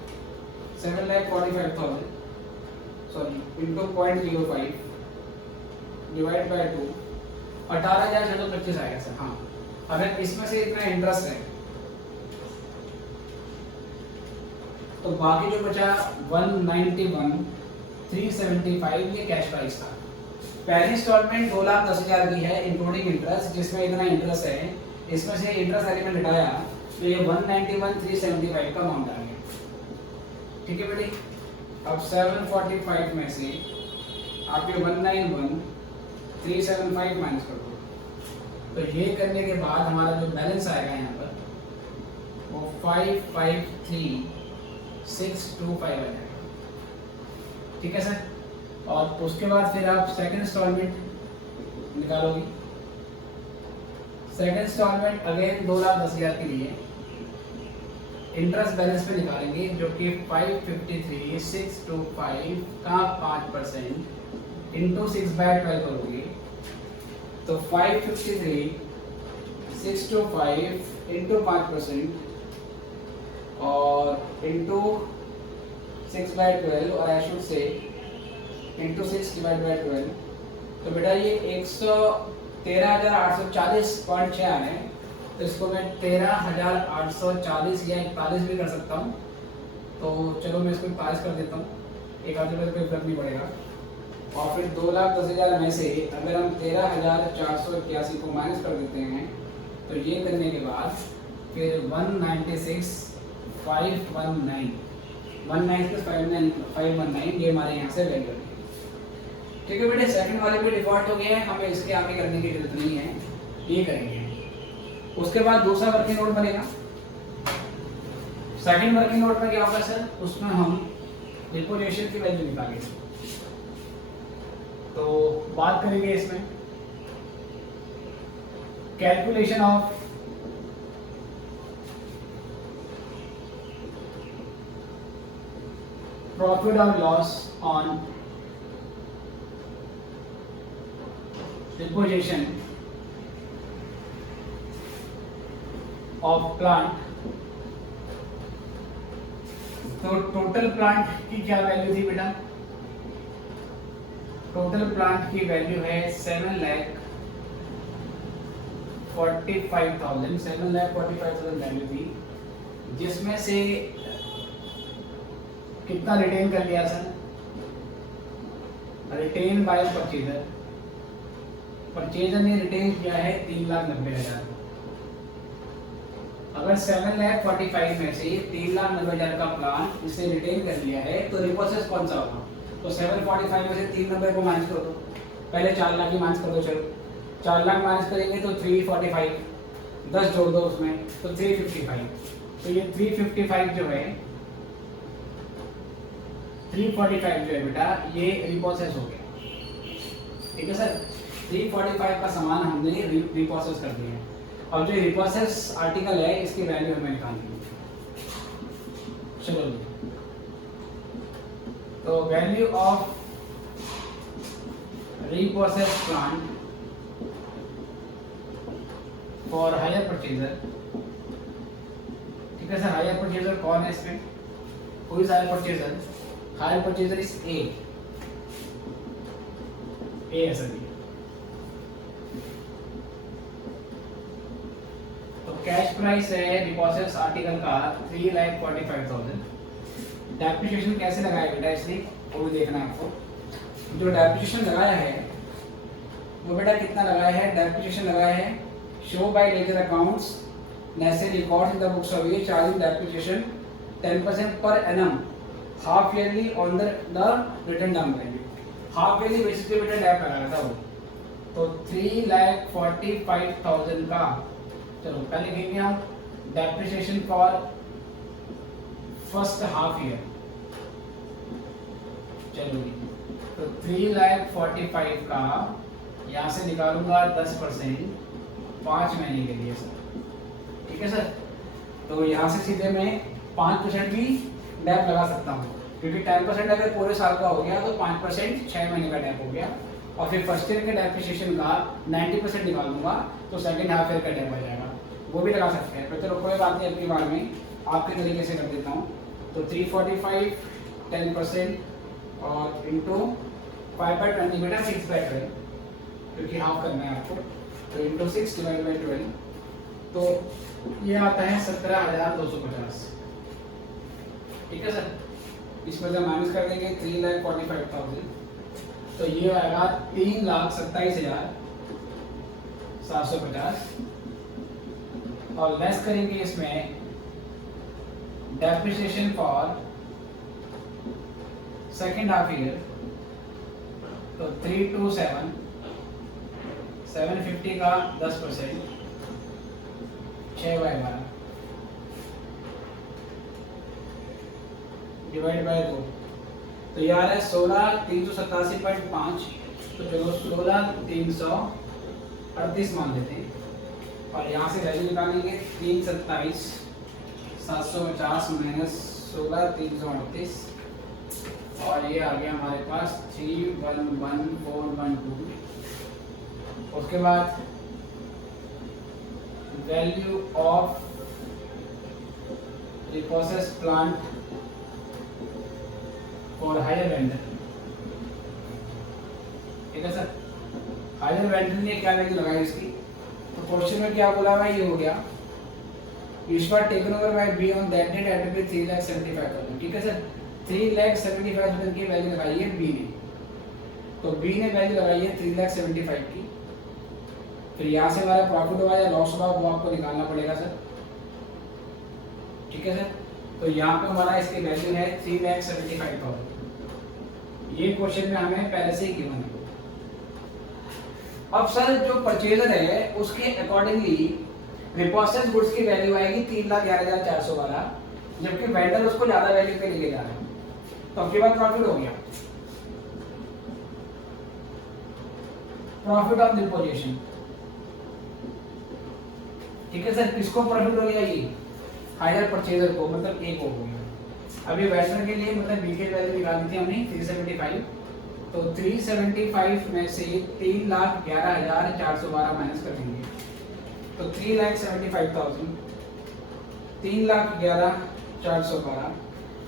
7,45,000 सॉरी इंटू 0.05 डिवाइड बाय 2, 18,625 आएगा सर। हाँ, अगर इसमें से इतना इंटरेस्ट है तो बाकी जो बचा 191,375 ये कैश प्राइस था। पहली इंस्टॉलमेंट 2,10,000 की है इंक्लूडिंग इंटरेस्ट, जिसमें इतना इंटरेस्ट है इसमें से इंटरेस्ट एलिमेंट हटाया तो ये 191,375 का अमाउंट आ गया। ठीक है बेटे, अब 745 में से आप ये 191,375 माइनस कर दो, तो ये करने के बाद हमारा जो बैलेंस आएगा यहाँ पर वो 553,625 आ जाएगा। ठीक है सर, और उसके बाद फिर आप सेकंड इंस्टॉलमेंट निकालोगे। सेकंड इंस्टॉलमेंट अगेन 2,10,000 के लिए इंटरेस्ट बैलेंस पे निकालेंगे, जो कि 553,625 का 5% इंटू 6/12 करोगे तो 553,625 इंटू 5% और इंटू 6/12 और आई शुड से इंटू 6/12, तो बेटा ये 113,840.6 आ रहे हैं। तो इसको मैं 13,840 या 41 भी कर सकता हूँ। तो चलो मैं इसको 41 कर देता हूँ, एक आधे में कोई फर्क नहीं पड़ेगा। और फिर 2,10,000 में से अगर हम 13,481 को माइनस कर देते हैं तो ये करने के बाद फिर 196,519 519 ये हमारे यहाँ से वैल्यू है। ठीक है बेटे, सेकंड वाले पे डिफॉल्ट हो गया है, हमें इसके आगे करने की जरूरत नहीं है, ये करेंगे। उसके बाद दूसरा वर्किंग नोट बनेगा। सेकंड वर्किंग नोट में क्या होगा सर, उसमें हम रिपो रेशियो की वैल्यू निकालेंगे। तो बात करेंगे इसमें कैलकुलेशन ऑफ प्रॉफिट और loss on deposition of plant. तो टोटल प्लांट की क्या वैल्यू थी बेटा, टोटल प्लांट की वैल्यू है 7,45,000 वैल्यू थी, जिसमें से कितना रिटेन कर लिया sir, written by purchaser, purchaser ने रिटेन किया है 3,90,000। अगर 7,45,000 में से 3,90,000 का प्लान इसने रिटेन कर लिया है तो रिपोसेस कौन सा होगा, तो 745 में से 390 को माइनस कर दो, पहले 4 लाख की माइनस कर दो। चलो 4 लाख माइनस करेंगे तो 345, 10 जोड़ दो उसमें तो 355। तो ये 355 जो है 345 जो है बेटा ये रिपोसेस हो गया। ठीक है सर, 345 का सामान हमने रिपोसेस कर दिया है। अब जो रिपोसेस आर्टिकल है इसकी वैल्यू हमें निकालनी है। चलो तो value of repossessed plant for hire purchaser. ठीक है सर, हायर परचेजर कौन है इसमें, कोई hire purchaser, hire purchaser is a है सर। तो कैश प्राइस है डिपॉजिट्स आर्टिकल का 3,45,000। डेप्रिसिएशन कैसे लगाया बेटा इसने वो भी देखना है आपको। जो डेप्रिसिएशन लगाया है वो बेटा कितना लगाया है, डेप्रिसिएशन लगाया है show by ledger accounts necessary records in the books of ये charging depreciation 10% per annum half yearly on the written down value. Half yearly basis पे बेटा डेप लगाया था वो, तो 3,45,000 का। चलो पहले लिखेंगे हम depreciation for first half year. चलो तो 3,45,000 का यहाँ से निकालूंगा 10% 5 महीने के लिए सर। ठीक है सर, तो यहाँ से सीधे मैं 5% भी डैप लगा सकता हूँ, क्योंकि 10% अगर पूरे साल का हो गया तो 5% 6 महीने का डैप हो गया। और फिर फर्स्ट ईयर के डेप्रिसिएशन का 90% निकाल दूंगा तो सेकेंड हाफ ईयर का डैप आ जाएगा, वो भी लगा सकते हैं। तो चलो कोई बात नहीं, अपनी बार में आपके तरीके से कर देता हूँ। तो 345 10% और इंटू 5/20 बेटा 6/12, क्योंकि हाफ करना है आपको, तो इंटू 6/12 तो ये आता है 17,250। ठीक है सर, इसमें से माइनस कर देंगे 3,45,000 तो ये आएगा 3,27,750। और लेस करेंगे इसमें depreciation for second half year, तो 327 750 का 10%, 6/12 डिवाइड बाय 2, तो ये आ रहा है 16,387.5। तो चलो 16,338 मान लेते हैं और यहाँ से वैल्यू निकालेंगे 327,750 माइनस 16,338 और ये आ गया हमारे पास 311,412। उसके बाद value of the process plant for higher vendor, ठीक है सर। हायर वेंडर ने क्या वैल्यू लगाई इसकी, तो क्वेश्चन में क्या बोला भाई, ये हो गया ईश्वर taken over by B on that date at rupees 3,75,000, ठीक है सर। 3,75,000 की वैल्यू लगाई है बी ने, तो बी ने वैल्यू लगाई है 3,75,000 की। फिर यहाँ से हमारा प्रॉफिट होगा या लॉस होगा वो आपको निकालना पड़ेगा सर, ठीक है सर। तो यहाँ पे हमारा इसकी वैल्यू है 3,75,000। ये क्वेश्चन में हमें पहले से ही गिवन है। अब सर जो परचेजर है उसके अकॉर्डिंगली रिप्रोसेस्ड गुड्स की वैल्यू आएगी 3,11,412, जबकि वेंडर उसको ज्यादा वैल्यू पे लेके जा रहा है, तो आपके पास प्रॉफिट हो गया, प्रॉफिट ऑफ डिपोजिशन, ठीक है सर। किसको प्रॉफिट हो गया, ये हायर परचेजर को, मतलब ए को हो गया। अभी वेंडर के लिए मतलब बी की वैल्यू निकाल दी थी हमने 375, तो 375 में से 3,11,412 माइनस कर देंगे, तो 3,75,000 3,11,412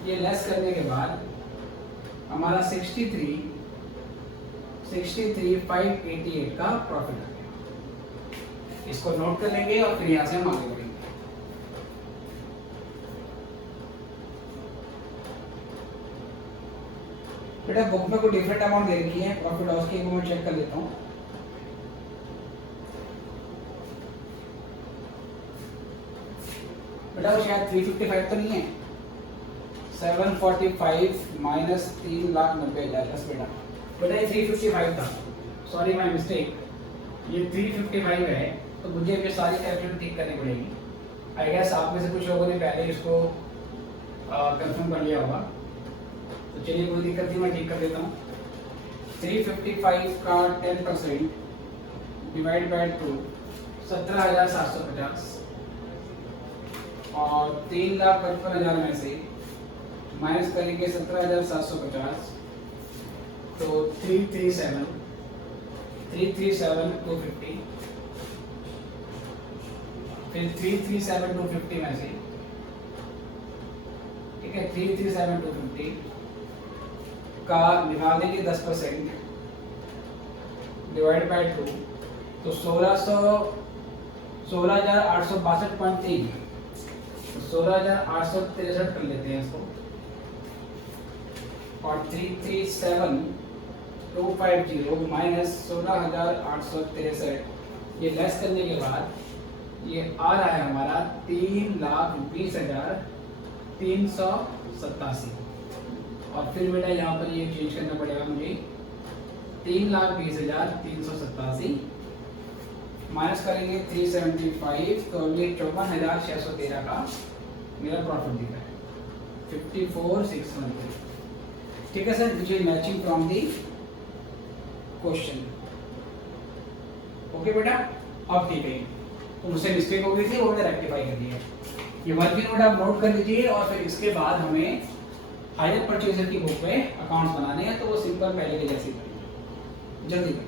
ये लेस करने के बाद हमारा 63,588 का प्रॉफिट आ गया। इसको नोट कर लेंगे और फिर यहाँ से हम आगे बढ़ेंगे। बेटा बुक में कोई डिफरेंट अमाउंट दे रखी है प्रॉफिट लॉस की, मैं चेक कर लेता हूँ। बेटा वो शायद 355 तो नहीं है, 745 माइनस 3,90,000 बेटा। बेटा ये 355 था, सॉरी माय मिस्टेक, ये 355 है, तो मुझे ये सारी कैलकुलेशन ठीक करनी पड़ेगी। आई गेस आप में से कुछ लोगों ने पहले इसको कंफर्म कर लिया होगा, तो चलिए कोई दिक्कत नहीं, मैं ठीक कर देता हूँ। 355 का 10% डिवाइड बाय 2 17,750 और 3,55,000 में से माइनस करेंगे 17,750, तो 337,250, फिर 337,250 में से, ठीक है, 337,250 का निकालेंगे 10% डिवाइड बाय 2, तो 16,862.3, 16,863 कर लेते हैं इसको, और 337,250 माइनस 16,863 ये लेस करने के बाद ये आ रहा है हमारा 3,20,387। और फिर बेटा यहाँ पर ये चेंज करना पड़ेगा मुझे, 3,20,387 माइनस करेंगे 375, तो ये 54,613 का मेरा प्रॉफिट दिख रहा है, 54,613, ठीक है sir. Which is matching from the question. Okay बेटा, अब ठीक है, तो मुझसे मिस्टेक हो गई थी, वो मैंने रेक्टिफाई कर दिया। ये वर्किंग नोट आप नोट कर लीजिए और फिर इसके बाद हमें हायर परचेजर की बुक में अकाउंट्स बनाने हैं, तो वो सिंपल पहले के जैसे करेंगे, जल्दी करें।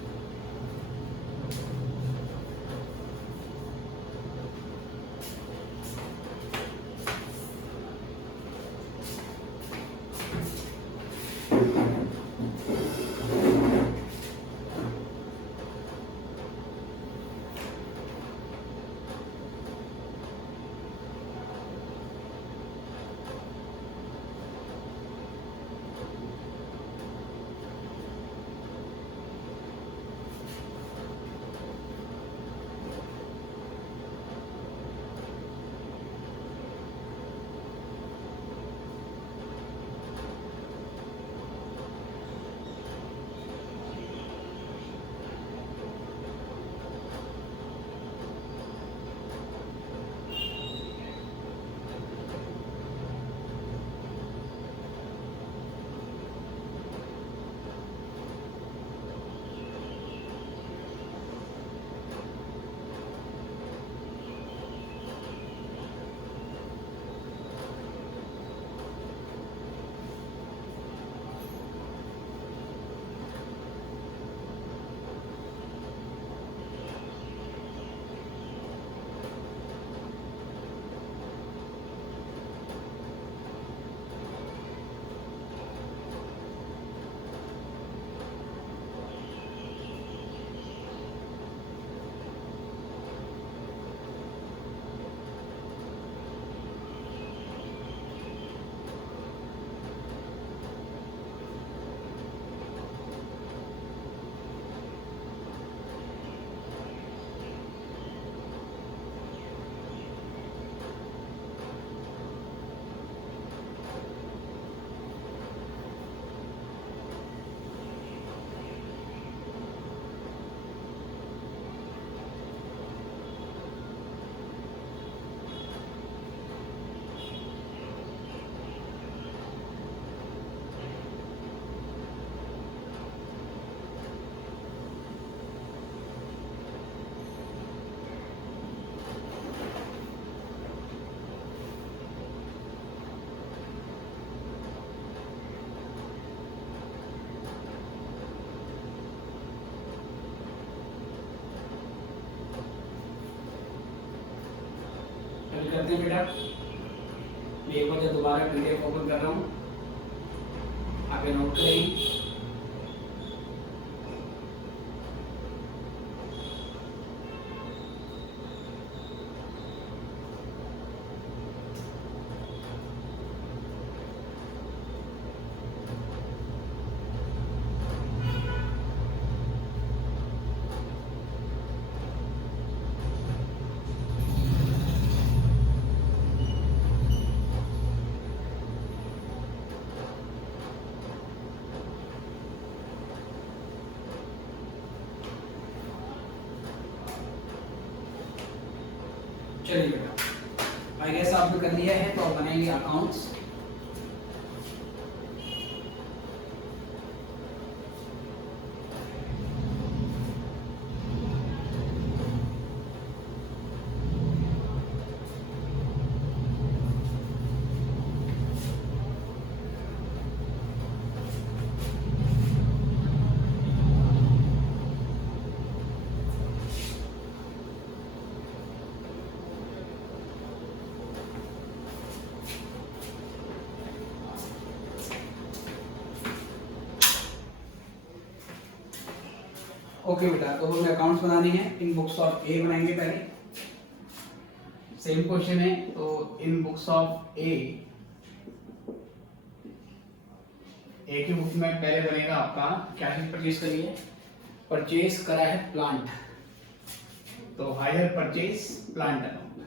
कंप्लीट करते हैं बेटा। मैं एक बार दोबारा PDF ओपन कर रहा हूँ, आप ये नोट करेंगे। चलिए बेटा, आई गेस आपने कर लिया है, तो आप बनाएंगे अकाउंट्स। ओके बेटा, तो हमें अकाउंट्स बनाने हैं। इन बुक्स ऑफ ए बनाएंगे पहले, सेम क्वेश्चन है। तो इन बुक्स ऑफ ए की बुक में पहले बनेगा आपका क्या चीज परचेज करी है, परचेज करा है प्लांट, तो हायर परचेज प्लांट अकाउंट।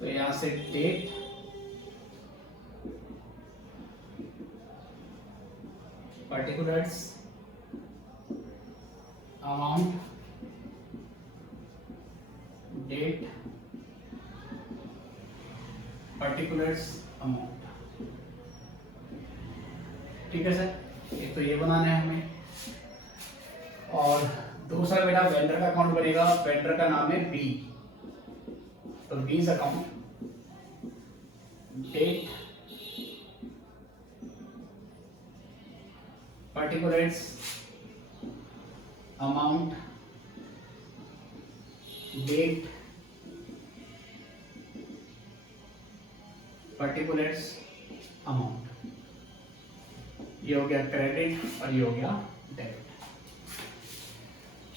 तो यहां से date, particulars, amount, date, particulars, amount। ठीक है सर, एक तो ये बनाना है हमें। और दूसरा बेटा वेंडर का अकाउंट बनेगा, वेंडर का नाम है बी, तो B's account, date, particulars, amount, date, particulars, amount। ये हो गया क्रेडिट और ये हो गया डेबिट।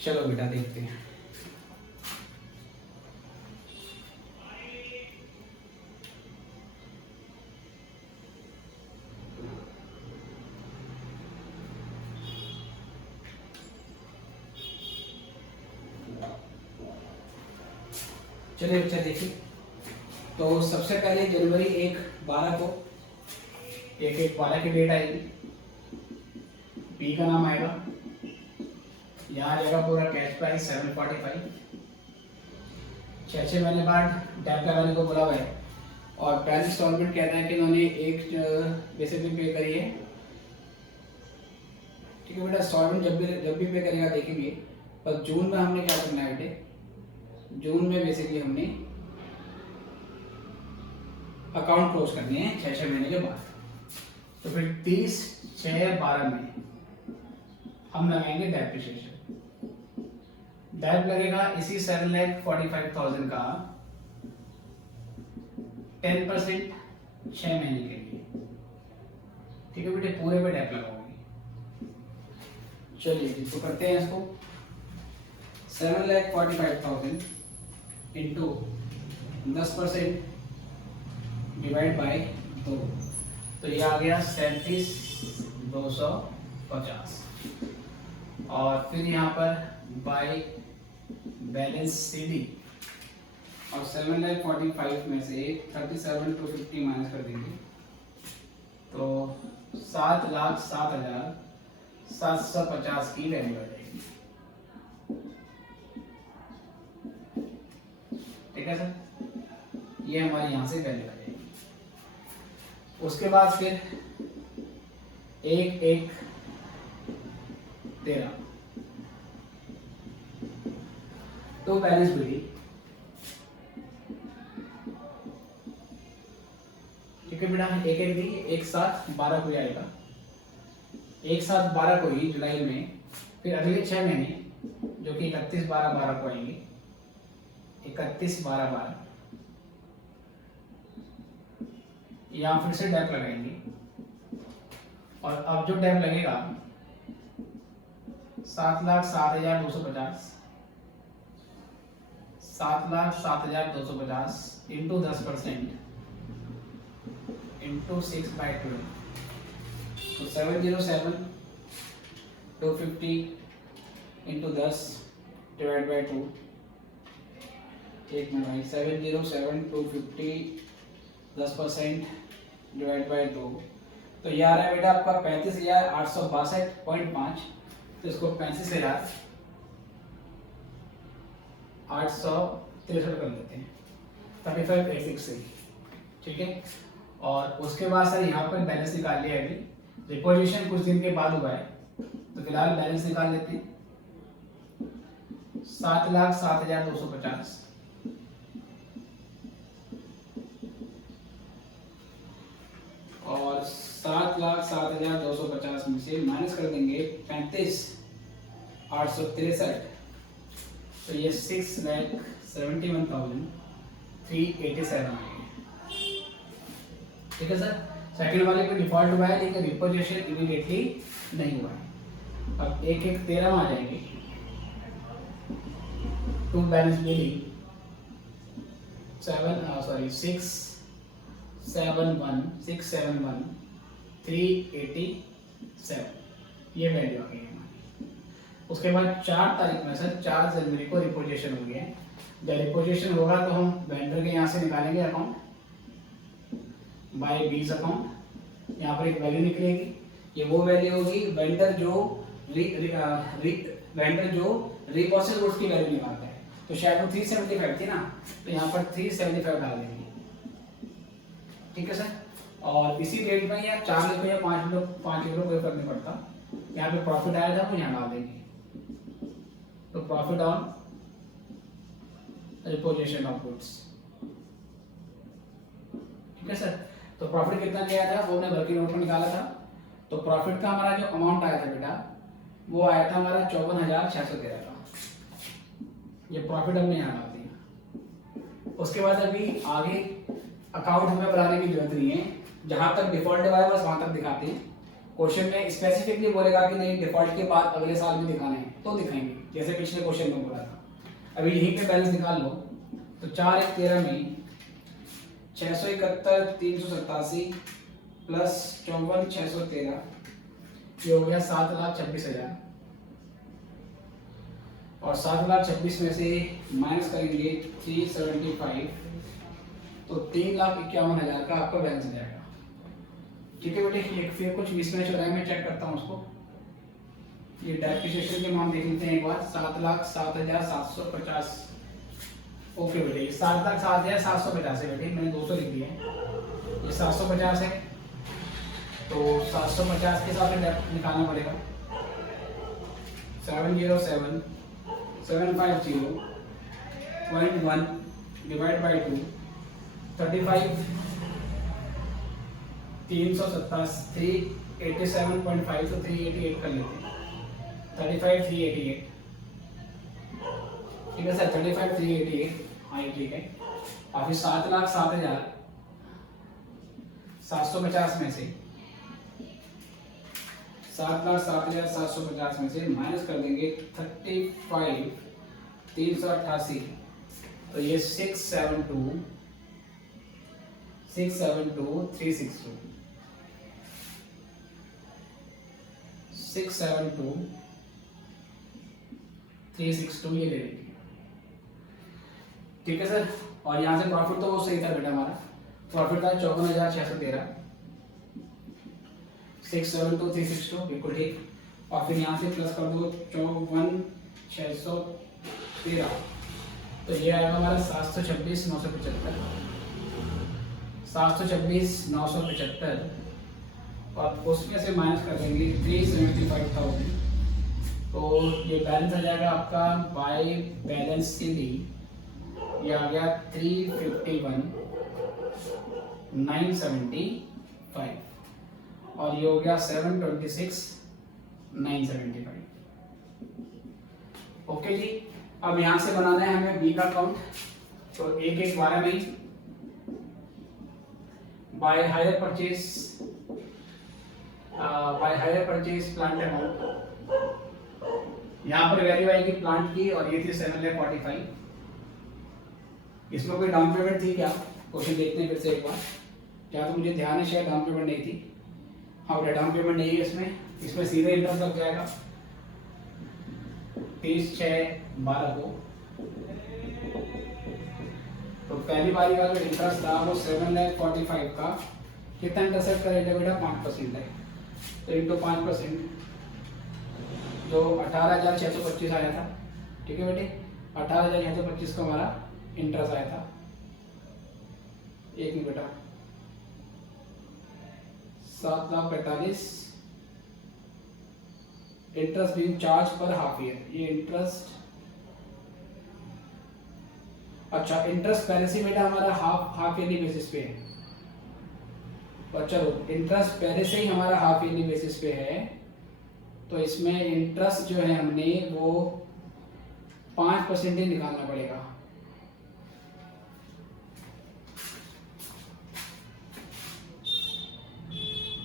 चलो बेटा देखते हैं। चलिए बच्चा देखिए, तो सबसे पहले जनवरी 1/12 को 1/1/12 की डेट आएगी। पी का नाम आएगा, यहाँ आ जाएगा पूरा कैश प्राइस 745। 6 महीने बाद डेट लगाने को बोला हुआ है। और पहले इंस्टॉलमेंट कहता है कि इन्होंने एक बेसिकली पे करी है। ठीक है बेटा, इंस्टॉलमेंट जब भी पे करेगा देखेंगे। पर जून में हमने क्या करना है बेटे, जून में बेसिकली हमने अकाउंट क्लोज करने हैं 6 महीने के बाद। तो फिर 30/6/12 में हम लगाएंगे डेप्रिसिएशन। डेप लगेगा इसी 7,45,000 का 10% 6 महीने के लिए। ठीक है बेटे, पूरे पे डेप लगाओगे। चलिए तो करते हैं इसको। 7,45,000 इंटू 10% डिवाइड बाय 2, तो ये आ गया 37,250। और फिर यहाँ पर बाय बैलेंस CD, और 7,45,000 में से 37,250 माइनस कर देंगे, तो 7,07,750 की वैल्यू आ जाएगी। ठीक है सर, ये हमारी यहाँ से वैल्यू आ जाएगी। उसके बाद फिर 1/1/13 तो बैलेंस बिल्डी। ठीक है बेटा, 1/1 दी, एक साथ 12 को आएगा, एक साथ 12 को ही जुलाई में। फिर अगले 6 महीने जो कि 31/12/12 को आएंगे, 31/12/12। यहाँ फिर से डैप लगाएंगे और अब जो डैप लगेगा 7,07,250, 7,07,250 इंटू 10% इंटू 6/12, तो 707,250 इंटू 10 डिवाइड बाई 2, एक मिनट भाई, 707,250 10% डिवाइड बाई 2, तो ये आ रहा है बेटा आपका 35,862.5। तो इसको 35,863 कर लेते हैं 35,863, ठीक है। और उसके बाद सर यहाँ पर बैलेंस निकाल लिया अभी, रिपोजिशन कुछ दिन के बाद हुआ है, तो फिलहाल बैलेंस निकाल लेते हैं। 7,07,250 और 7,07,250 में से माइनस कर देंगे 35,863, तो ये 6,71,387 आएंगे, ठीक है सर। सेकंड वाले पे डिफॉल्ट हुआ है लेकिन रिपोजिशन इमीडिएटली नहीं हुआ है। अब 1,1,13 में आ जाएंगे, टू बैलेंस बिलिंग 671,387, ये वैल्यू आ गई हमारी। उसके बाद 4 तारीख में सर 4 जनवरी को रिपोजिशन हो गया। जब रिपोजिशन होगा तो हम वेंडर के यहाँ से निकालेंगे अकाउंट बाय बीज अकाउंट, यहाँ पर एक वैल्यू निकलेगी, ये वो वैल्यू होगी वेंडर जो रिपोर्टेड गुड्स की वैल्यू निकालता है। तो शायद वो 375 थी ना, तो यहाँ पर 375 डाल देंगे, ठीक है सर। और इसी डेट में या 4 लिखो या 5 लिखो, 5 लिखो, कोई फर्क नहीं पड़ता। यहाँ पे प्रॉफिट आया था वो यहाँ डाल देंगे, तो profit on reposition of goods, ठीक है सर। तो प्रॉफिट कितना गया था वो हमने वर्किंग नोट में निकाला था। तो प्रॉफिट का हमारा जो अमाउंट आया था बेटा वो आया था हमारा 54,613 का, ये प्रॉफिट हमने यहाँ डाल दिया। उसके बाद अभी आगे अकाउंट हमें बनाने की जरूरत नहीं है, जहां तक डिफॉल्ट हुआ है बस वहां तक दिखाते हैं। क्वेश्चन में स्पेसिफिकली बोलेगा कि नहीं डिफॉल्ट के बाद अगले साल में दिखाना है तो दिखाएंगे, जैसे पिछले क्वेश्चन में बोला था। अभी यहीं पे बैलेंस निकाल लो, तो 4,1,13 में 671,387 प्लस 54,613, ये हो गया 7,26,000। और 7,26,000 में से माइनस करेंगे 375, तो 3,51,000 का आपका बैलेंस आ जाएगा, ठीक है बेटे। एक फिर कुछ मिसमैच हो रहा है, मैं चेक करता हूँ उसको। ये डेप्रिसिएशन के मान देख लेते हैं एक बार, 7,07,750। ओके बेटे, ये 7,07,750 है बेटे, मैंने 200 लिख दिया है, ये 750 है, तो 750 के साथ डेप्ट निकालना पड़ेगा। 707,750.1 डिवाइड बाई 2, 35 387.5, तो 388 कर लेते हैं, 35,388, ठीक है सर, 35,388, हाँ ये ठीक है। और फिर 7,07,750 में से 7,07,750 में से माइनस कर देंगे 35,388, तो ये 672,362, 672,362 ये ले लेंगे, ठीक है सर। और यहाँ से प्रॉफिट तो वो सही था बेटा, हमारा प्रॉफिट था 54,613, 672,362 बिल्कुल ठीक। और फिर यहाँ से प्लस कर दो 54,613, तो ये आएगा हमारा 726,975, 726,975, और उसमें से माइनस कर देंगे 375,000, तो ये बैलेंस आ जाएगा आपका बाय बैलेंस सीलिंग, ये आ गया 351,975, और ये हो गया 726,975। ओके जी, अब यहाँ से बनाना है हमें बी का अकाउंट। तो 1/1 12 में by hire purchase plant amount, यहाँ पर वैल्यू आएगी प्लांट की और ये थी 7,45,000। इसमें कोई डाउन पेमेंट थी क्या? क्वेश्चन देखते हैं फिर से एक बार। क्या तो मुझे ध्यान है शायद डाउन पेमेंट नहीं थी। हाँ बेटा डाउन पेमेंट नहीं है इसमें सीधे इंटरेस्ट लग जाएगा 30/6/12 को। तो पहली बारी का जो इंटरेस्ट था वो 7,45,000 का कितना इंटरेस्ट का रेट है बेटा? 5% है। तो इंटू 5% जो 18,625 आया था। ठीक है बेटे, 18,625 का हमारा इंटरेस्ट आया था। एक मिनट बेटा, 7,45,000 इंटरेस्ट बीइंग चार्ज पर हाफ ईयर। ये इंटरेस्ट, अच्छा इंटरेस्ट पहले से बेटा हमारा हाफ ईयरली बेसिस पे है। तो चलो इंटरेस्ट पहले से ही हमारा हाफ ईयरली बेसिस पे है, तो इसमें इंटरेस्ट जो है हमने वो 5% ही निकालना पड़ेगा।